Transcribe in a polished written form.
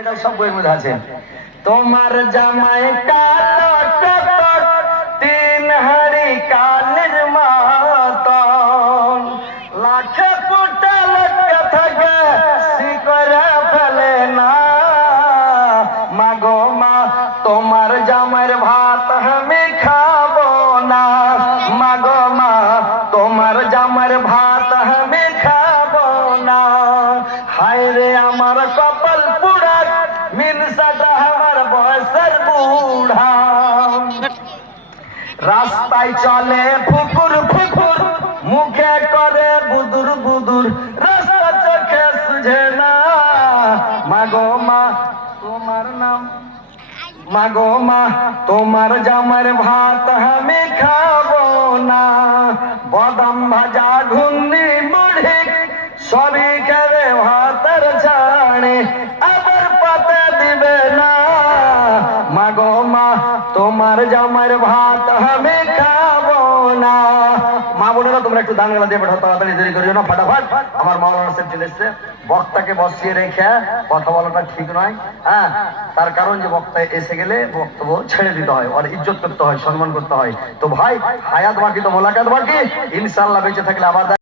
এটা সব বইয়ের মধ্যে আছে। তোমার জামাই কালো টকটক, তিন হাড়ি কালের মতন, লাখে ফুটা লটকে থাকে শিকড়ে ফেলে না। মাগো মা তোমার জামাইয়ের ভাত আমি খাবো না। মাগো মা তোমার জামাইয়ের ভাত আমি খাবো না। হায় রে আমার কপাল পুরা, মিনসাটা আমার বয়সের বুড়া। রাস্তায় চলে ফুকুর ফুকুর, মুখে করে বুদুর বুদুর, রাস্তা চোখে সুঝে না। মাগো মা তোমার নাম, মাগো মা তোমার জামার ভাত আমি খাবো না। বাদাম ভাজা ঘুগনি মুড়ি সবই খাবে ভাতের ছাড়ে, আবার পাতে দিবে না। মাগো মা তোমার জামার ভাত আমি খাবো না। মা বোনেরা তোমরা একটু দান গেলা দিয়ে পাঠাও, তাড়াতাড়ি দেরি করিও না, ফাটাফাট। আমার মাওলানা সাহেব চলে এসছে। বক্তাকে বসিয়ে রেখে কথা বলাটা ঠিক নয়। হ্যাঁ, তার কারণ যে বক্তা এসে গেলে বক্তব্য ছেড়ে দিতে হয়, আর ইজ্জত করতে হয়, সম্মান করতে হয়। তো ভাই হায়াত বাকি, তো মোলাকাত বাকি, ইনশাআল্লাহ বেঁচে থাকলে আবার